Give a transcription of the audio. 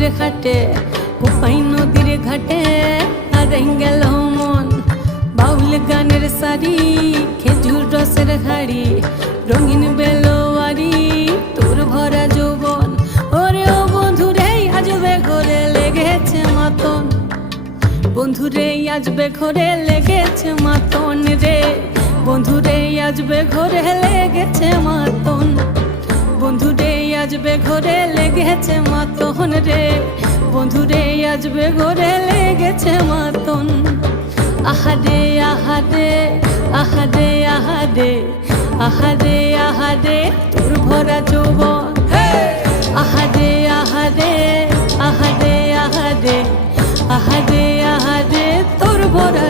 মাটির খাটে কোপাই নদীর ঘাটে আর গেল মন। বাউল গানের সারি, খেজুর রসের হাড়ি, রঙিন বেলোয়ারি, তোর ভরা যৌবন। ওরে ও বন্ধুরে আজবে ঘরে লেগেছে মাতন। বন্ধুরে আজবে ঘরে লেগেছে মাতন রে। বন্ধুরে আজবে ঘরে আজবে ঘরে লেগেছে মাতন রে বন্ধুরে আজবে ঘরে লেগেছে মাতন আহাদে আহাদে আহাদে আহাদে আহাদে আহাদে তোর ভরা যৌবন আহাদে আহাদে আহাদে আহাদে আহাদে আহাদে তোর ভরা